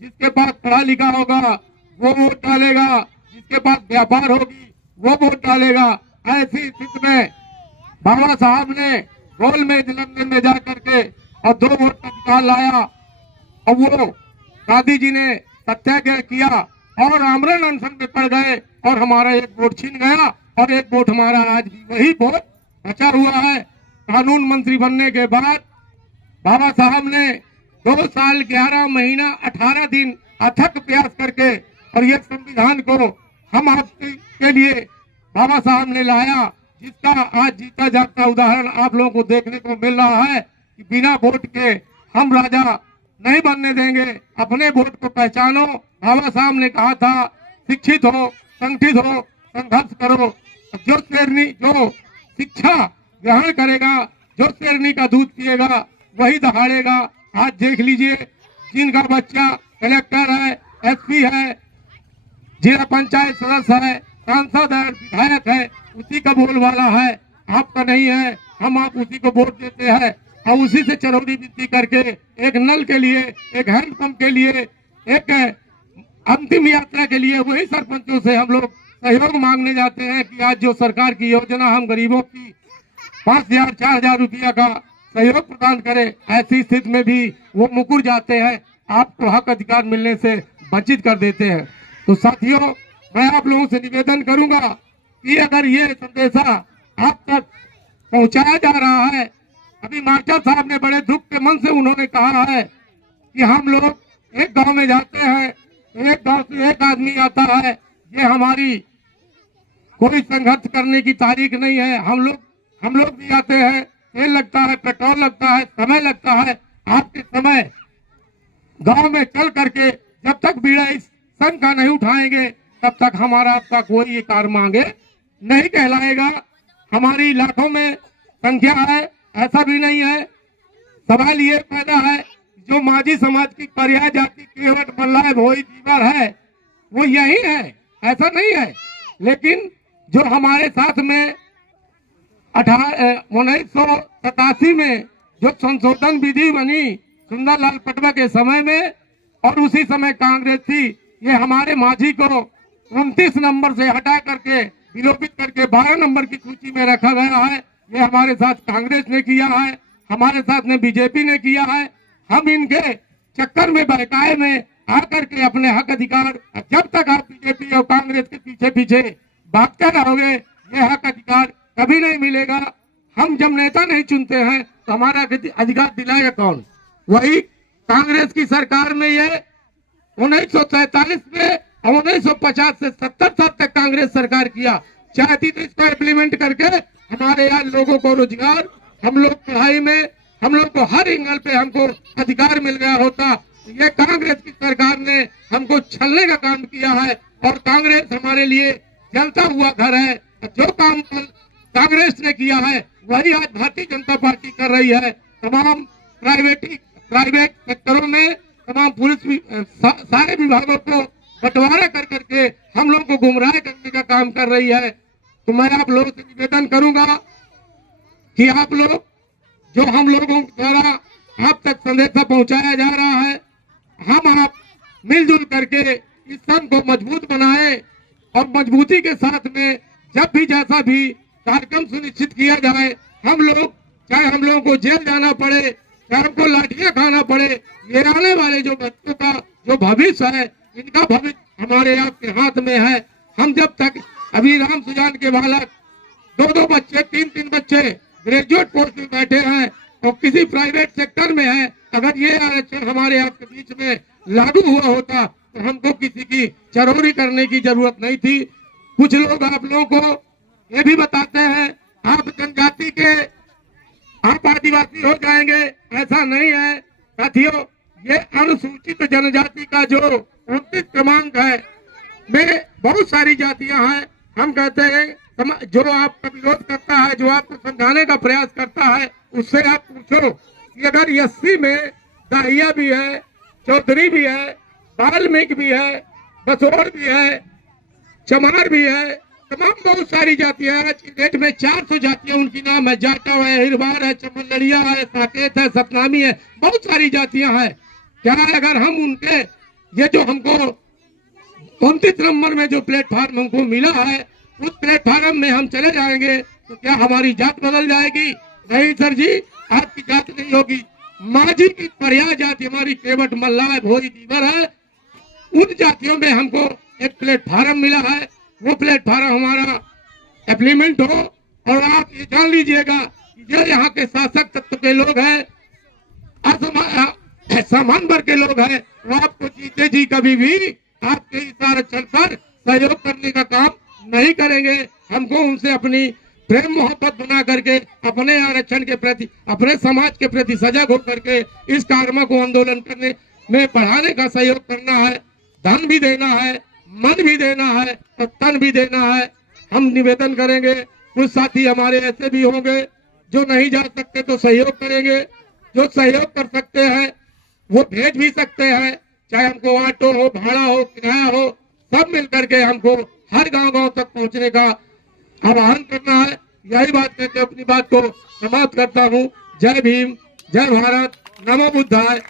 जिसके पास पढ़ा लिखा होगा वो वोट डालेगा, जिसके पास व्यापार होगी वो वोट डालेगा। ऐसी स्थिति में बाबा साहब ने गोल में लंदन में जा करके और 2 वोट का अधिकार लाया और वो गांधी जी ने सत्याग्रह किया और आमरण अनशन में पड़ गए और हमारा 1 वोट छीन गया और 1 वोट हमारा आज भी वही वोट बचा हुआ है। कानून मंत्री बनने के बाद बाबा साहब ने 2 साल 11 महीना 18 दिन अथक प्रयास करके और ये संविधान को हम आपके लिए बाबा साहब ने लाया, जिसका आज जीता जागता उदाहरण आप लोगों को देखने को मिल रहा है कि बिना वोट के हम राजा नहीं बनने देंगे। अपने वोट को पहचानो। बाबा साहब ने कहा था शिक्षित हो, संगठित हो, संघर्ष करो। जो शिक्षा ग्रहण करेगा, जो शेरनी का दूध पिएगा वही दहाड़ेगा। आज देख लीजिए, जिनका बच्चा कलेक्टर है, एसपी है, जिला पंचायत सदस्य है, सांसद है, विधायक है, उसी का बोलबाला है, आपका नहीं है। हम आप उसी को वोट देते हैं और उसी से चरौरी विनती करके एक नल के लिए, एक हैंडपंप के लिए, एक अंतिम यात्रा के लिए वही सरपंचों से हम लोग सहयोग मांगने जाते हैं कि आज जो सरकार की योजना हम गरीबों की 5,000 4,000 रुपया का सहयोग प्रदान करे, ऐसी स्थिति में भी वो मुकर जाते हैं, आपको हक अधिकार मिलने से वंचित कर देते हैं। तो साथियों, मैं आप लोगों से निवेदन करूंगा कि अगर ये संदेशा आप तक पहुंचाया जा रहा है, अभी मास्टर साहब ने बड़े दुख के मन से उन्होंने कहा है कि हम लोग एक गांव में जाते हैं, एक गांव से एक आदमी आता है, ये हमारी कोई संघर्ष करने की तारीख नहीं है। हम लोग भी आते हैं, तेल लगता है, पेट्रोल लगता है, समय लगता है। आपके समय गांव में चल करके जब तक बीड़ा इस संघ का नहीं उठाएंगे तब तक हमारा आपका कोई ये कार मांगे नहीं कहलाएगा। हमारी लाखों में संख्या है, ऐसा भी नहीं है। सवाल ये पैदा है, जो माझी समाज की पर्याय जाति केवट मल्लाह भोई दीवार है वो यही है, ऐसा नहीं है। लेकिन जो हमारे साथ में 1987 में जो संशोधन विधि बनी सुंदरलाल पटवा के समय में, और उसी समय कांग्रेस थी, ये हमारे माझी को 29 नंबर से हटा करके विलोपित करके 12 नंबर की सूची में रखा गया है। ये हमारे साथ कांग्रेस ने किया है, हमारे साथ में बीजेपी ने किया है। हम इनके चक्कर में बहकाए में आकर के अपने हक अधिकार, जब तक आप बीजेपी और कांग्रेस के पीछे पीछे भागते रहोगे, ये हक अधिकार कभी नहीं मिलेगा। हम जब नेता नहीं चुनते हैं तो हमारा अधिकार दिलाएगा कौन? वही कांग्रेस की सरकार में ये 1947 में और 1950 से 70 साल तक कांग्रेस सरकार किया, चाहती तो इसको इम्प्लीमेंट करके हमारे यहाँ लोगों को रोजगार, हम लोग पढ़ाई में, हम लोग को हर एंगल पे हमको अधिकार मिल गया होता। ये कांग्रेस की सरकार ने हमको छलने का काम किया है और कांग्रेस हमारे लिए जलता हुआ घर है। जो काम कांग्रेस ने किया है वही आज भारतीय जनता पार्टी कर रही है। तमाम प्राइवेट सेक्टरों में तमाम पुलिस सारे विभागों को बंटवारा कर करके हम लोग को गुमराह करने का काम कर रही है। तो मैं आप लोगों से निवेदन करूंगा कि आप लोग, जो हम लोगों द्वारा आप तक संदेशा पहुंचाया जा रहा है, हम आप मिलजुल करके इस संघ को मजबूत बनाए और मजबूती के साथ में जब भी जैसा भी कार्यक्रम सुनिश्चित किया जाए, हम लोग, चाहे हम लोगों को जेल जाना पड़े, चाहे हमको लाठियां खाना पड़े, ये आने वाले जो बच्चों का जो भविष्य है, इनका भविष्य हमारे आपके हाथ में है। हम जब तक, अभी राम सुजान के बालक 2-2 बच्चे, 3-3 बच्चे ग्रेजुएट पोस्ट में बैठे हैं और किसी प्राइवेट सेक्टर में है, अगर ये आरक्षण हमारे आपके बीच में लागू हुआ होता तो हमको किसी की चरौरी करने की जरूरत नहीं थी। कुछ लोग आप लोगों को ये भी बताते हैं आप जनजाति के, आप आदिवासी हो जाएंगे, ऐसा नहीं है साथियों। ये अनुसूचित जनजाति का जो 29 क्रमांक है में बहुत सारी जातियां हैं। हम कहते हैं जो आपका विरोध करता है, जो आपको समझाने का प्रयास करता है, उससे आप पूछो कि अगर 80 में दाहिया भी है, चौधरी भी है, वाल्मीकि भी है, बसोर भी है, चमार भी है, तमाम बहुत सारी जातियां हैं। आज की डेट में 400 जातियां उनकी नाम है, जाटा है, हिरवार है, चमनलड़िया है, साकेत है, सतनामी है, बहुत सारी जातियां हैं। क्या अगर हम उनके ये जो हमको 29 नंबर में जो प्लेटफार्म हमको मिला है, उस प्लेटफार्म में हम चले जाएंगे तो क्या हमारी जात बदल जाएगी? नहीं सर जी, आपकी जात नहीं होगी। माझी की पर्याय जाति हमारी केवट, मल्लाह, भोई, दीवर है। उन जातियों में हमको एक प्लेटफार्म मिला है, वो प्लेटफार्म हमारा एप्लीमेंट हो। और आप ये जान लीजिएगा कि जो यहाँ के शासक तत्व के लोग हैं, समान वर्ग के लोग हैं, वो आपको जीते जी कभी भी आपके इस आरक्षण पर सहयोग करने का काम नहीं करेंगे। हमको उनसे अपनी प्रेम मोहब्बत बना करके अपने आरक्षण के प्रति, अपने समाज के प्रति सजग होकर के इस कार्य को आंदोलन करने में बढ़ाने का सहयोग करना है। धन भी देना है, मन भी देना है और तन भी देना है। हम निवेदन करेंगे, कुछ साथी हमारे ऐसे भी होंगे जो नहीं जा सकते तो सहयोग करेंगे, जो सहयोग कर सकते हैं वो भेज भी सकते हैं। चाहे हमको ऑटो हो, भाड़ा हो, किराया हो, सब मिल करके हमको हर गांव-गांव तक पहुंचने का आह्वान करना है। यही बात कहते अपनी बात को समाप्त करता हूँ। जय भीम, जय भारत, नमो बुद्धाय।